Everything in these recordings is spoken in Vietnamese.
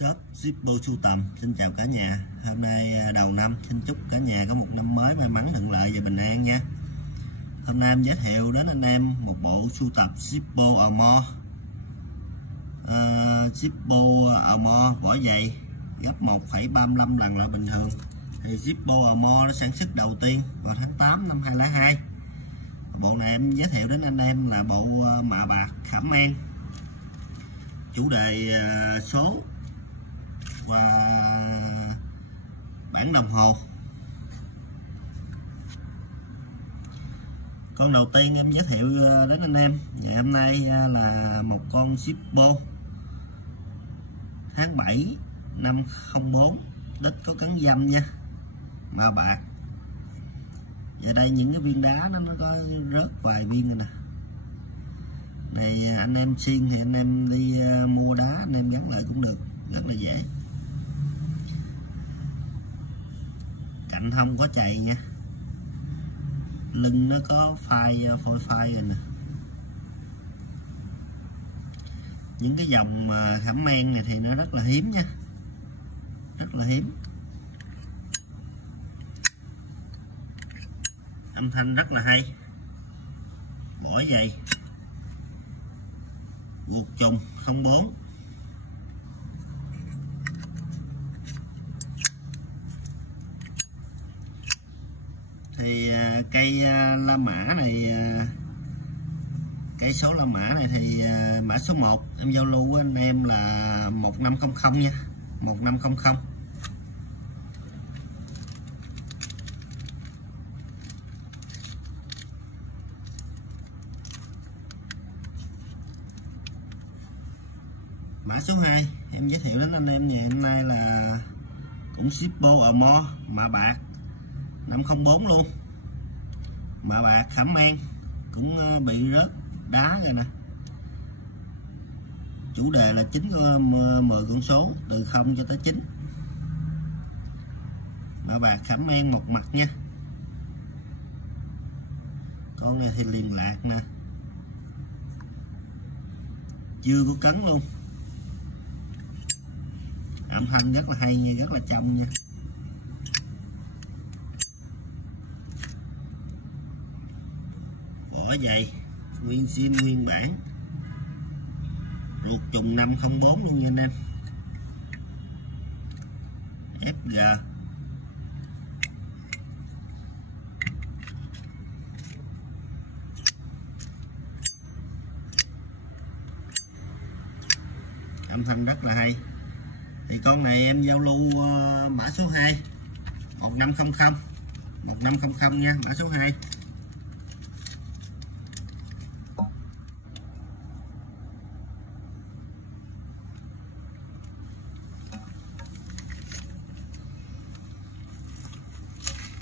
Shop Zippo sưu tầm. Xin chào cả nhà. Hôm nay đầu năm, xin chúc cả nhà có một năm mới may mắn, thuận lợi và bình an nha. Hôm nay em giới thiệu đến anh em một bộ sưu tập Zippo Armor. Zippo Armor vỏ dày gấp 1,35 lần loại bình thường. Thì Zippo Armor nó sản xuất đầu tiên vào tháng 8 năm 2002. Bộ này em giới thiệu đến anh em là bộ mạ bạc khảm men, chủ đề số và bản đồng hồ. Con đầu tiên em giới thiệu đến anh em ngày hôm nay là một con Zippo tháng 7 năm 04, đít có cán dăm nha, mạ bạc. Và đây những cái viên đá nó có rớt vài viên rồi nè. Này anh em xiên thì anh em đi mua đá anh em gắn lại cũng được, rất là dễ. Cạnh không có chày nha, lưng nó có phai phôi phai rồi nè. Những cái dòng mà khảm men này thì nó rất là hiếm nha, rất là hiếm. Âm thanh rất là hay, vỏ dày, buộc chùm 04. Thì cây La Mã này, cây số La Mã này thì mã số 1 em giao lưu với anh em là 1500 nha, 1500. Mã số 2 em giới thiệu đến anh em ngày hôm nay là cũng Zippo Armor mạ bạc 504 luôn, mạ bạc khảm men, cũng bị rớt đá rồi nè. Chủ đề là 10 con số từ 0 cho tới 9, mạ bạc khảm men một mặt nha. Con này thì liền lạc nè, chưa có cấn luôn. Âm thanh rất là hay nha, rất là trong nha. Vỏ dày, nguyên sim nguyên bản, ruột trùng 504 luôn nha anh em. FG. Âm thanh rất là hay. Thì con này em giao lưu mã số 2 1500 nha, mã số 2.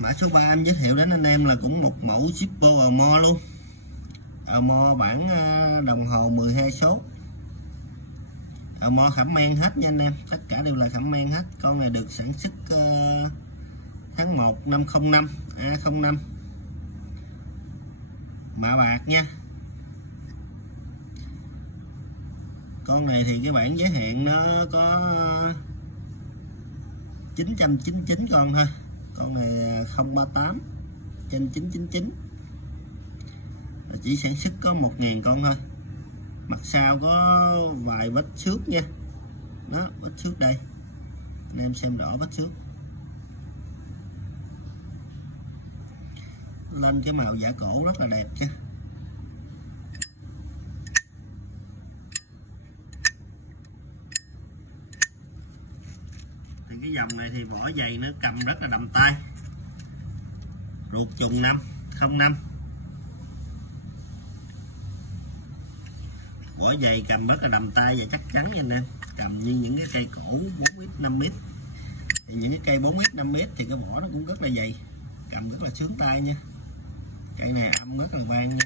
Mã số 3 em giới thiệu đến anh em là cũng một mẫu Zippo Armor luôn. Armor bản đồng hồ 12 số. Armor khảm men hết nha anh em, tất cả đều là khảm men hết. Con này được sản xuất tháng 1 năm 05 A05, mạ bạc nha. Con này thì cái bản giới hạn nó có 999 con thôi. Con này 038 trên 999, chỉ sản xuất có 1000 con thôi. Mặt sau có vài vết xước nha, đó vết xước đây, anh em xem rõ vết xước. Lên cái màu giả cổ rất là đẹp chứ. Thì cái dòng này thì vỏ dày, nó cầm rất là đầm tay, ruột trùng 505. Vỏ dày cầm rất là đầm tay và chắc chắn nha anh em. Cầm như những cái cây cổ 4x 5x, thì những cái cây 4x 5x thì cái vỏ nó cũng rất là dày, cầm rất là sướng tay nha. Cây này âm rất là vang nha.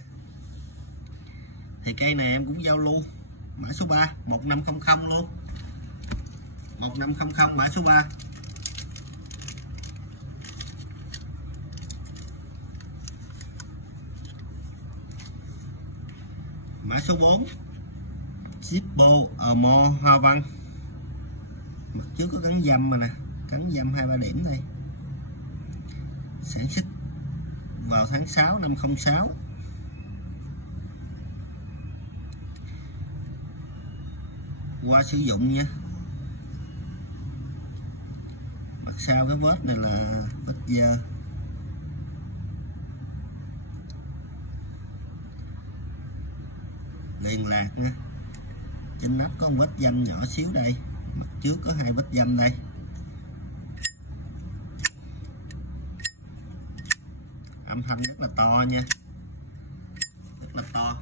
Thì cây này em cũng giao lưu mã số 3 1500 luôn, 1500 mã số 3. Mã số 4 Zippo Armor hoa văn Mặt trước có cắn dăm mà nè, cắn dăm 2-3 điểm đây. Sản xuất vào tháng 6 năm 06. Qua sử dụng nha. Mặt sau cái vết này là vết dơ. Liền lạc nha. Trên nắp có một vết dăm nhỏ xíu đây. Mặt trước có 2 vết dăm đây. Âm thanh rất là to nha, rất là to.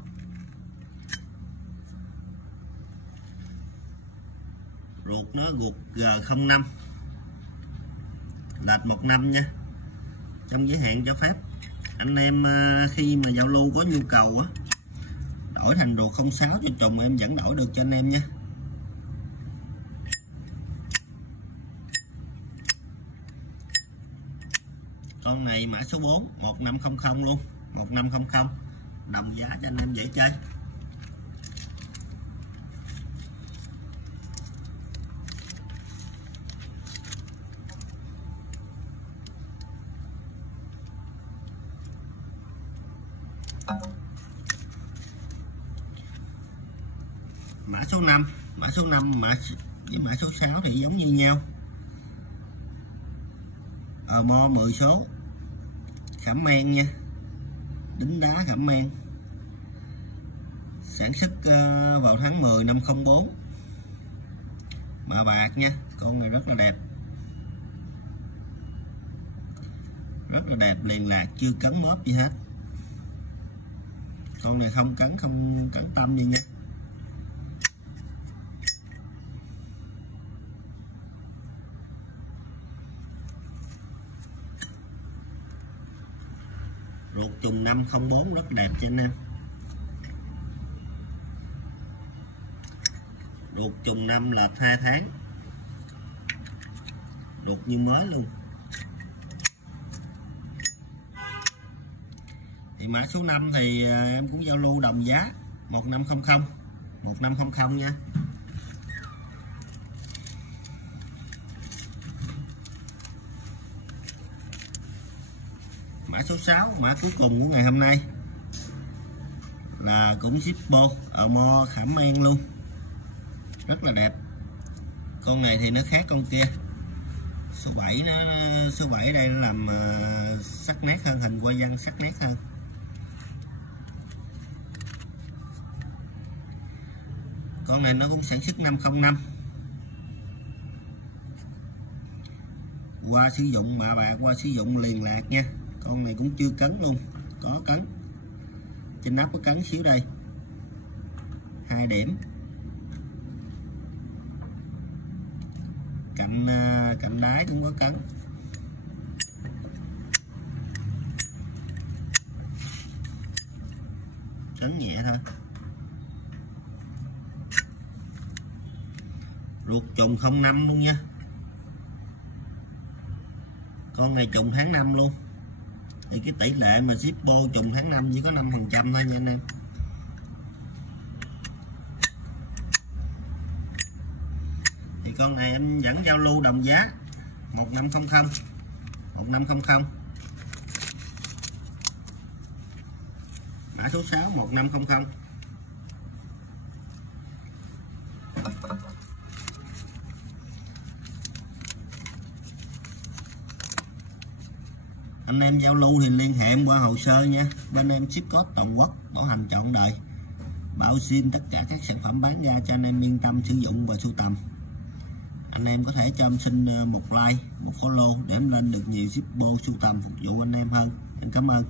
Ruột nó ruột G05, lệch 1 năm nha, trong giới hạn cho phép. Anh em khi mà giao lưu có nhu cầu á, đổi thành ruột 06 cho trùng em vẫn đổi được cho anh em nha. Con này mã số 4 1500 luôn, 1500 đồng giá cho anh em dễ chơi. Mã số 5, mã số 5 với mã số 6 thì giống như nhau. Mo 10 số, Khảm Men nha, đính đá Khảm Men, sản xuất vào tháng 10 năm 04, mạ bạc nha. Con này rất là đẹp, rất là đẹp, liền lạc, chưa cấn mớp gì hết. Con này không cắn tâm gì nha. Ruột trùng 504 rất đẹp cho anh em. Ruột trùng 5 là thuê tháng, ruột như mới luôn. Thì mã số 5 thì em cũng giao lưu đồng giá 1500 nha. Mã số 6, mã cuối cùng của ngày hôm nay là cũng Zippo ở Mo Khảm Men luôn, rất là đẹp. Con này thì nó khác con kia, số 7 số 7 đây nó làm sắc nét hơn, hình qua văn sắc nét hơn. Con này nó cũng sản xuất 505, qua sử dụng mạ bạc, qua sử dụng liền lạc nha. Con này cũng chưa cấn luôn, có cấn trên nắp, có cấn xíu đây, 2 điểm. Cạnh đáy cũng có cấn. Cấn nhẹ thôi. Ruột trùng 05 luôn nha. Con này trùng tháng 5 luôn. Thì cái tỷ lệ mà Zippo trùng tháng 5 chỉ có 5% thôi nha anh em. Thì con này em vẫn giao lưu đồng giá 1500. Mã số 6 1500. Anh em giao lưu thì liên hệ em qua hồ sơ nha. Bên em ship code toàn quốc, bảo hành trọn đời, bảo xin tất cả các sản phẩm bán ra cho anh em yên tâm sử dụng và sưu tầm. Anh em có thể cho em xin một like, một follow để em lên được nhiều Zippo sưu tầm phục vụ anh em hơn. Em cảm ơn.